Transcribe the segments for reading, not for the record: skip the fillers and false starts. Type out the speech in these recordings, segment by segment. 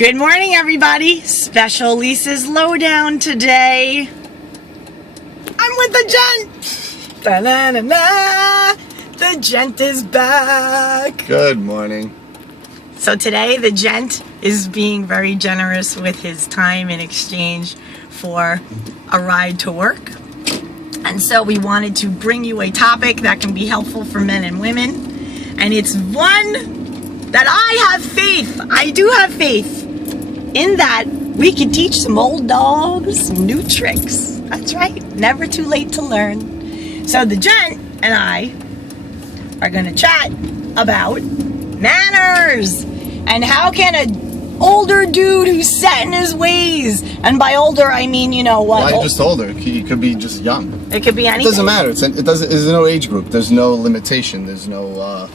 Good morning, everybody. Special Lisa's Lowdown today. I'm with the gent. Da-na-na-na. The gent is back. Good morning. So today, the gent is being very generous with his time in exchange for a ride to work. And so we wanted to bring you a topic that can be helpful for men and women. And it's one that I have faith. I do have faith in that we can teach some old dogs some new tricks. That's right. Never too late to learn. So the gent and I are going to chat about manners and how can an older dude who's set in his ways, and by older I mean, you know what? Why just older? He could be just young. It could be anything. It doesn't matter. There's no age group. There's no limitation. There's no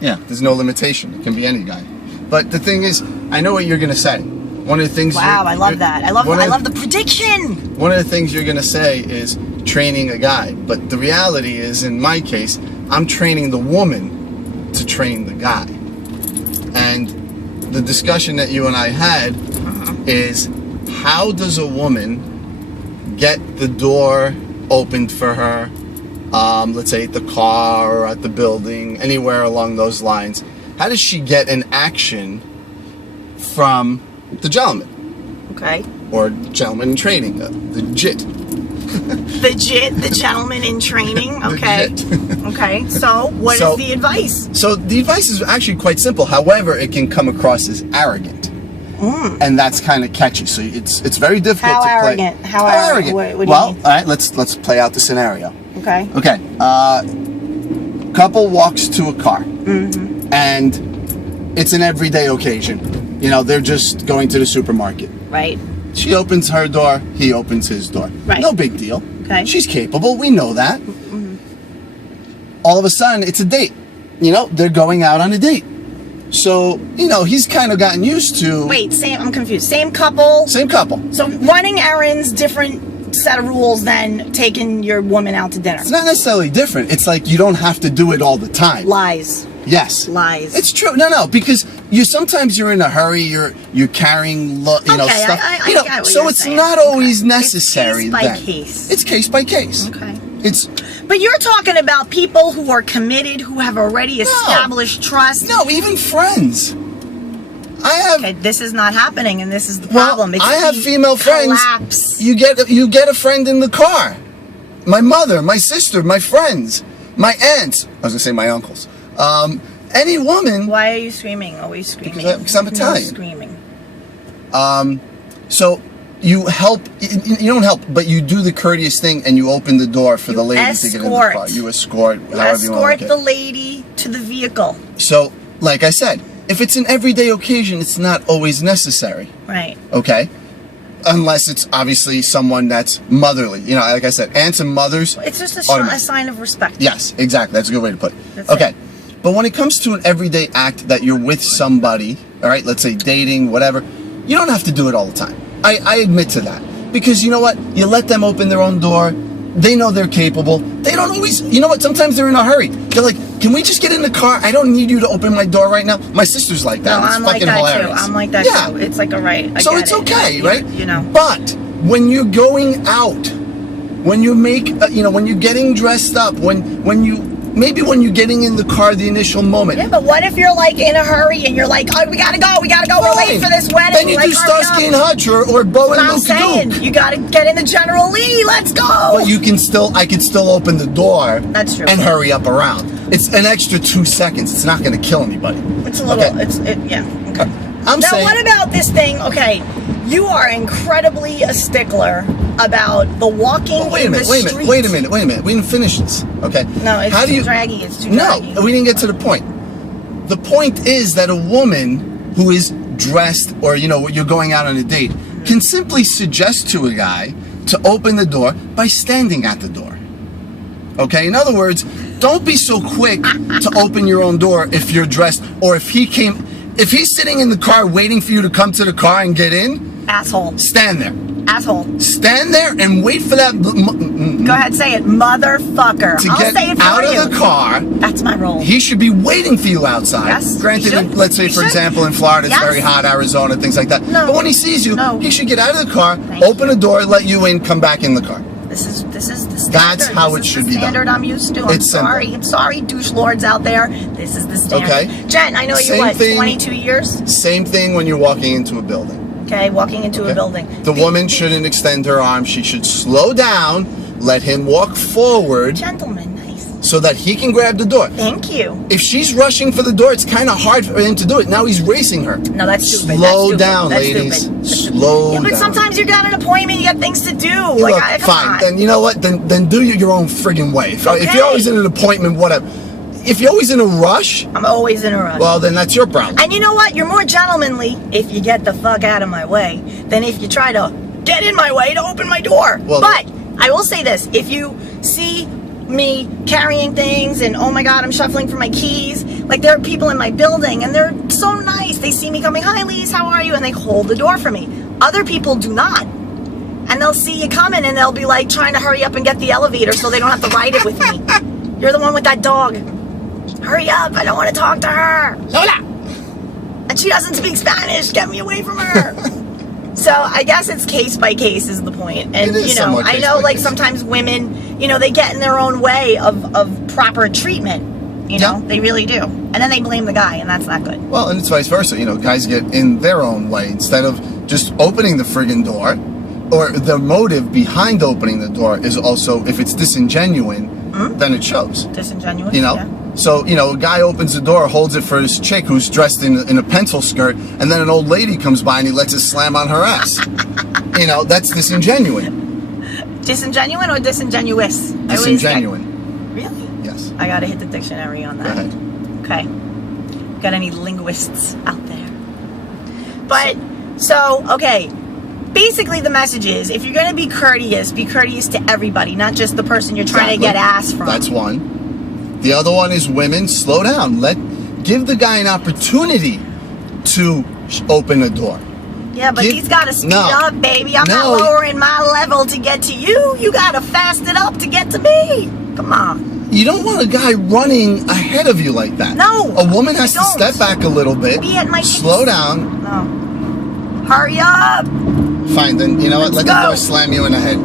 there's no limitation. It can be any guy. But the thing is, I know what you're gonna say. One of the things. Wow, I love that. I love the prediction. One of the things you're gonna say is training a guy, but the reality is, in my case, I'm training the woman to train the guy. And the discussion that you and I had is, how does a woman get the door opened for her? Let's say at the car or at the building, anywhere along those lines. How does she get an action from the gentleman? Okay. Or gentleman in training, the JIT. The gentleman in training. Okay. Okay. So what is the advice? So the advice is actually quite simple. However, it can come across as arrogant. And that's kind of catchy. So it's very difficult to play. Arrogant? How arrogant? What do you mean? All right, let's play out the scenario. Okay. Okay. Couple walks to a car. And it's an everyday occasion. You know, they're just going to the supermarket. Right. She opens her door, he opens his door. Right. No big deal. Okay. She's capable, we know that. All of a sudden, it's a date. You know, they're going out on a date. So, you know, he's kind of gotten used to... Wait, I'm confused. Same couple? Same couple. So running errands, different set of rules than taking your woman out to dinner. It's not necessarily different. It's like you don't have to do it all the time. Lies. Yes. Lies. It's true. No, because sometimes you're in a hurry. You're carrying stuff. I get what so you're it's saying. not always necessary. It's case by case. It's case by case. Okay. But you're talking about people who are committed, who have already established trust. No, even friends. Okay, this is not happening, and this is the problem. I have female friends. Collapse. You get a friend in the car. My mother, my sister, my friends, my aunts. I was gonna say my uncles. Any woman. Why are you screaming? Always screaming. Because I'm Italian. No screaming. So you help. You don't help, but you do the courteous thing, and you open the door for the lady to get in the car. You escort. Escort the lady to the vehicle. So, like I said, if it's an everyday occasion, it's not always necessary. Right. Okay. Unless it's obviously someone that's motherly. You know, like I said, aunts and mothers. It's just a sign of respect. Yes, exactly. That's a good way to put it. That's okay. it. But when it comes to an everyday act that you're with somebody, all right, let's say dating, whatever, you don't have to do it all the time. I admit to that. Because you know what? You let them open their own door. They know they're capable. They don't always, you know what? Sometimes they're in a hurry. They're like, can we just get in the car? I don't need you to open my door right now. My sister's like that. No, it's I'm fucking like that hilarious. too. I'm like that too. It's like a right. So it's okay, right? You know. But when you're going out, when you make, when you're getting dressed up, when you're getting in the car, the initial moment. Yeah, but what if you're like in a hurry and you're like, oh, we gotta go, we're late for this wedding. Then you do Starsky and Hutch or Bo and Luke. I'm saying, you gotta get in the General Lee, let's go. But I could still open the door. That's true. And hurry up around. It's an extra 2 seconds. It's not gonna kill anybody. It's a little, yeah. Okay. Now what about this thing, okay, you are incredibly a stickler about the walking in the street. Wait a minute. We didn't finish this, okay? No, it's too draggy. It's too draggy. No, we didn't get to the point. The point is that a woman who is dressed or, you're going out on a date can simply suggest to a guy to open the door by standing at the door. Okay? In other words, don't be so quick to open your own door if you're dressed, or if he's sitting in the car waiting for you to come to the car and get in. Asshole. Stand there. Asshole. Stand there and wait for that. Go ahead, say it, motherfucker. To I'll get say it for out you. of the car. That's my role. He should be waiting for you outside. Yes, Granted, he should. let's say, He for should. example, in Florida, it's Yes. very hot, Arizona, things like that. No. But when he sees you, No. he should get out of the car, Thank open you. the door, let you in, come back in the car. This is the standard. That's how This it is should the be done. standard I'm used to. It's simple. I'm sorry, douche lords out there. This is the standard. Okay. Jen, I know you, Same what, thing. 22 years? Same thing when you're walking into a building. Okay, walking into Okay? a building. The woman shouldn't extend her arm. She should slow down, let him walk forward Gentleman, nice. so that he can grab the door. Thank you. If she's rushing for the door, it's kind of hard for him to do it. Now he's racing her. No, that's stupid. Slow That's stupid. down, That's ladies. stupid. That's stupid. Slow Yeah, but down. sometimes you got an appointment, you got things to do. Look, Come fine. on. Then you know what? Then do your own friggin' way. If Okay. you're always in an appointment, whatever. If you're always in a rush, I'm always in a rush. well, then that's your problem. And you know what? You're more gentlemanly if you get the fuck out of my way than if you try to get in my way to open my door. Well, but I will say this. If you see me carrying things and, oh my God, I'm shuffling for my keys. Like, there are people in my building and they're so nice. They see me coming, hi, Lise, how are you? And they hold the door for me. Other people do not. And they'll see you coming and they'll be like trying to hurry up and get the elevator so they don't have to ride it with me. You're the one with that dog. Hurry up, I don't want to talk to her. Lola! And she doesn't speak Spanish. Get me away from her. So I guess it's case by case is the point. And, It is you know, somewhat I case know by like case. sometimes women, you know, they get in their own way of proper treatment. You know, Yeah. they really do. And then they blame the guy, and that's not good. Well, and it's vice versa. You know, guys get in their own way instead of just opening the friggin' door. Or the motive behind opening the door is also, if it's disingenuine, then it shows. Disingenuous. You know? Yeah. So, you know, a guy opens the door, holds it for his chick who's dressed in a pencil skirt, and then an old lady comes by and he lets it slam on her ass. You know, that's disingenuine. Disingenuine or disingenuous? I always get- Disingenuine. Really? Yes. I gotta hit the dictionary on Go that. ahead. Okay. Got any linguists out there? But, so, okay. Basically, the message is, if you're going to be courteous to everybody, not just the person you're trying to get ass from. That's one. The other one is women, slow down. Give the guy an opportunity to open the door. Yeah, but he's got to speed up, baby. I'm not lowering my level to get to you. You got to fast it up to get to me. Come on. You don't want a guy running ahead of you like that. No, A woman has to don't. step back a little bit. Be at my slow down. No. Hurry up. Fine, then, you know what? Let the door slam you in the head.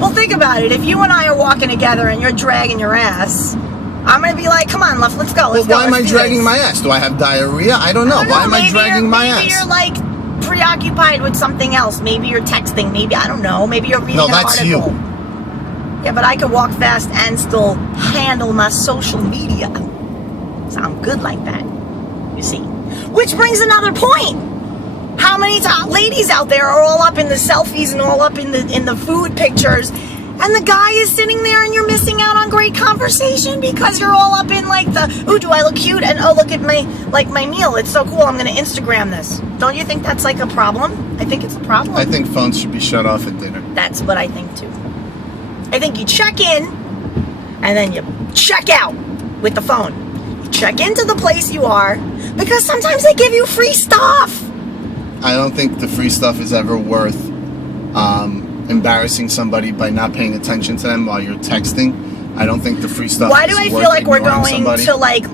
Well, think about it. If you and I are walking together and you're dragging your ass, I'm going to be like, come on, let's go. Let's go. Why am I Let's do dragging this. my ass? Do I have diarrhea? I don't know. Why am I dragging my ass? Maybe you're like preoccupied with something else. Maybe you're texting. Maybe, I don't know. Maybe you're reading an that's article. you. Yeah, but I could walk fast and still handle my social media. So I'm good like that, you see. Which brings another point. How many ladies out there are all up in the selfies and all up in the food pictures, and the guy is sitting there and you're missing out on great conversation because you're all up in like the, ooh, do I look cute? And oh, look at my meal. It's so cool. I'm going to Instagram this. Don't you think that's like a problem? I think it's a problem. I think phones should be shut off at dinner. That's what I think too. I think you check in and then you check out with the phone. You check into the place you are because sometimes they give you free stuff. I don't think the free stuff is ever worth embarrassing somebody by not paying attention to them while you're texting. I don't think the free stuff Why is do I worth feel like we're ignoring going somebody. to like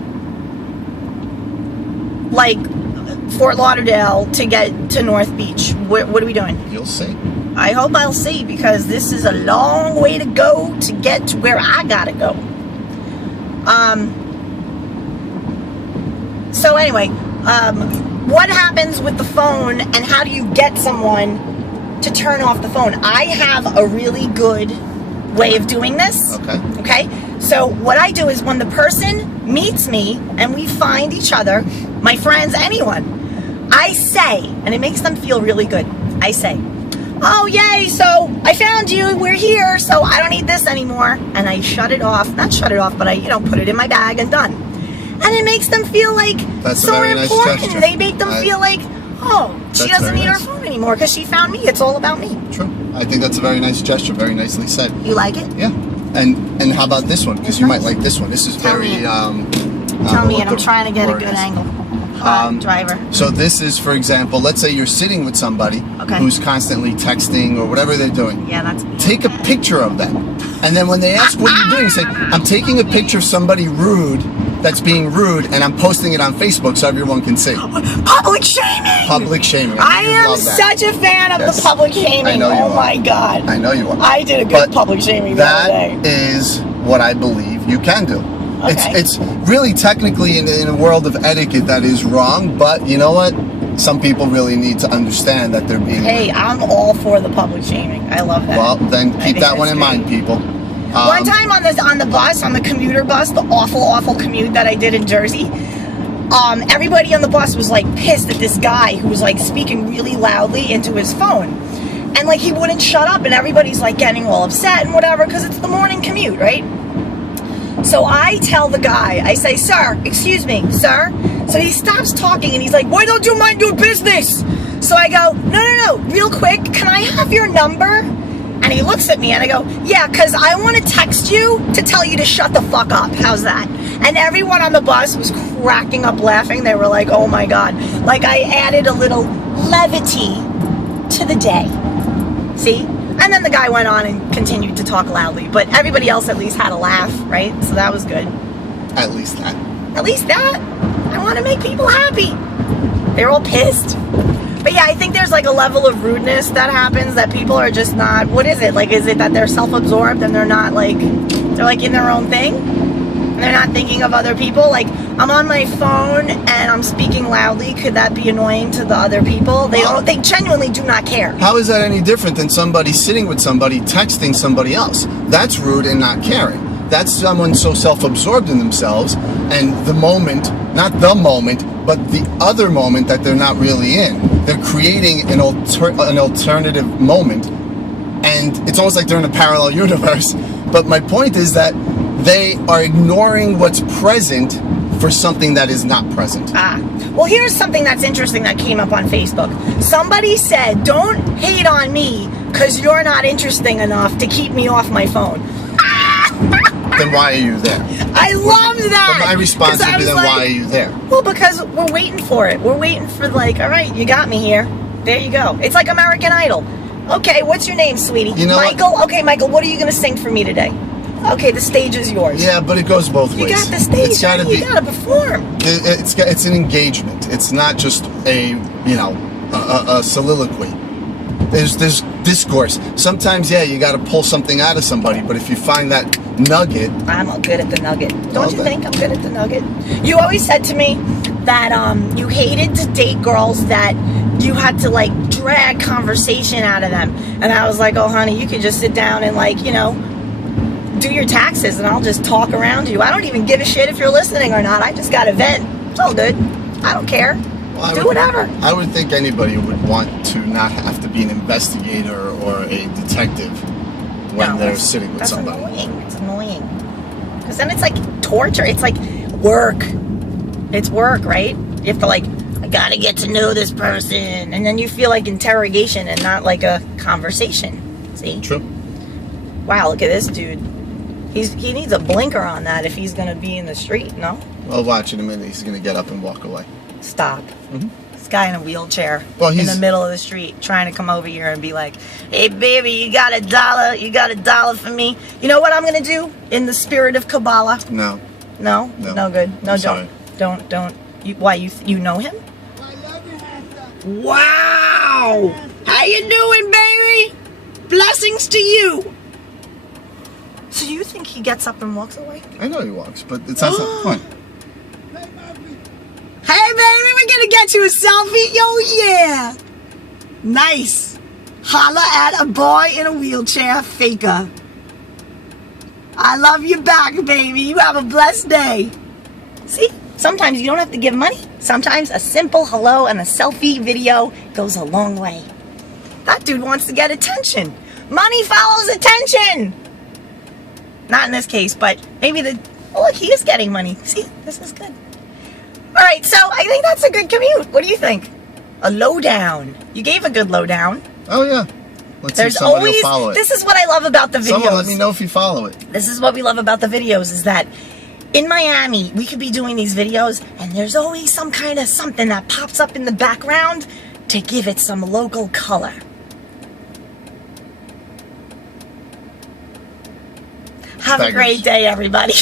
Fort Lauderdale to get to North Beach? What are we doing? You'll see. I hope I'll see, because this is a long way to go to get to where I gotta go. So anyway, what happens with the phone and how do you get someone to turn off the phone? I have a really good way of doing this. Okay? So what I do is when the person meets me and we find each other, my friends, anyone, I say, and it makes them feel really good, I say, oh yay, so I found you, we're here, so I don't need this anymore. And I shut it off, not shut it off, but I, put it in my bag and done. And it makes them feel like That's so a very nice important. gesture. They make them feel like, oh, she That's doesn't very need her nice. phone anymore because she found me. It's all about me. True. I think that's a very nice gesture, very nicely said. You like it? Yeah. And how about this one? Because It's you nice. might like this one. This is Tell very... me. I don't Tell know me, what and I'm the trying to get a word good is. angle. Driver. So this is, for example, let's say you're sitting with somebody Okay. who's constantly texting or whatever they're doing. Yeah, that's me. Take a picture of them. And then when they ask what you're doing, say, I'm taking a picture of somebody rude that's being rude, and I'm posting it on Facebook so everyone can see. Public shaming! Public shaming. I You am love that. such a fan of Yes. the public shaming. I know you Oh are. my God. I know you are. I did a good But public shaming the other day. that is what I believe you can do. Okay. It's really technically in a world of etiquette that is wrong, but you know what? Some people really need to understand that they're being. Hey, I'm all for the public shaming. I love that. Well, then I keep think that one that's in great. mind, people. One time on the bus, on the commuter bus, the awful commute that I did in Jersey, everybody on the bus was like pissed at this guy who was like speaking really loudly into his phone. And like he wouldn't shut up, and everybody's like getting all upset and whatever because it's the morning commute, right? So I tell the guy, I say, sir, excuse me, sir. So he stops talking and he's like, why don't you mind your business? So I go, no, real quick, can I have your number? And he looks at me and I go, yeah, because I want to text you to tell you to shut the fuck up. How's that? And everyone on the bus was cracking up laughing. They were like, oh my God. Like I added a little levity to the day. See? And then the guy went on and continued to talk loudly. But everybody else at least had a laugh, right? So that was good. At least that. At least that. I want to make people happy. They're all pissed. But yeah, I think there's like a level of rudeness that happens that people are just not, what is it? Like, is it that they're self-absorbed and they're not like, they're like in their own thing? And they're not thinking of other people? Like, I'm on my phone and I'm speaking loudly. Could that be annoying to the other people? They genuinely do not care. How is that any different than somebody sitting with somebody texting somebody else? That's rude and not caring. That's someone so self-absorbed in themselves and the moment, not the moment, but the other moment that they're not really in. They're creating an alternative moment, and it's almost like they're in a parallel universe. But my point is that they are ignoring what's present for something that is not present. Well, here's something that's interesting that came up on Facebook. Somebody said, don't hate on me because you're not interesting enough to keep me off my phone. Then why are you there? I loved that. But my response 'Cause I would be, was then like, why are you there? Well, because we're waiting for it. We're waiting for like, all right, you got me here. There you go. It's like American Idol. Okay, what's your name, sweetie? You know Michael? What? Okay, Michael, what are you going to sing for me today? Okay, the stage is yours. Yeah, but it goes both ways. You got the stage, It's gotta right? You be. got to perform. It's an engagement. It's not just a soliloquy. There's discourse. Sometimes, yeah, you got to pull something out of somebody. But if you find that nugget, I'm good at the nugget. Don't you then. think I'm good at the nugget? You always said to me that you hated to date girls that you had to like drag conversation out of them. And I was like, oh honey, you could just sit down and like, do your taxes and I'll just talk around you. I don't even give a shit if you're listening or not. I just got to vent. It's all good. I don't care. well, Do whatever. I would think anybody would want to not have to be an investigator or a detective when they're sitting with that's somebody. Annoying. It's annoying. Because then it's like torture. It's like work. It's work, right? You have to like, I gotta get to know this person. And then you feel like interrogation and not like a conversation. See? True. Wow, look at this dude. He needs a blinker on that if he's gonna be in the street, no? Well, watch in a minute. He's going to get up and walk away. Stop. This guy in a wheelchair Well, in he's- the middle of the street trying to come over here and be like, hey baby, you got $1? You got $1 for me? You know what I'm gonna do in the spirit of Kabbalah? No. No? No. No good. No, I'm sorry. don't. Why, you know him? Wow! How you doing, baby? Blessings to you. So you think he gets up and walks away? I know he walks, but it's not the point. Hey, baby, we're gonna get you a selfie. Yo, yeah. Nice. Holla at a boy in a wheelchair, faker. I love you back, baby. You have a blessed day. See, sometimes you don't have to give money. Sometimes a simple hello and a selfie video goes a long way. That dude wants to get attention. Money follows attention. Not in this case, but maybe oh, look, he is getting money. See, this is good. All right, so I think that's a good commute. What do you think? A lowdown. You gave a good lowdown. Oh, yeah. Let's see if There's somebody always, will follow it. this is what I love about the videos. Someone let me know if you follow it. This is what we love about the videos is that in Miami, we could be doing these videos and there's always some kind of something that pops up in the background to give it some local color. Have a great day, everybody.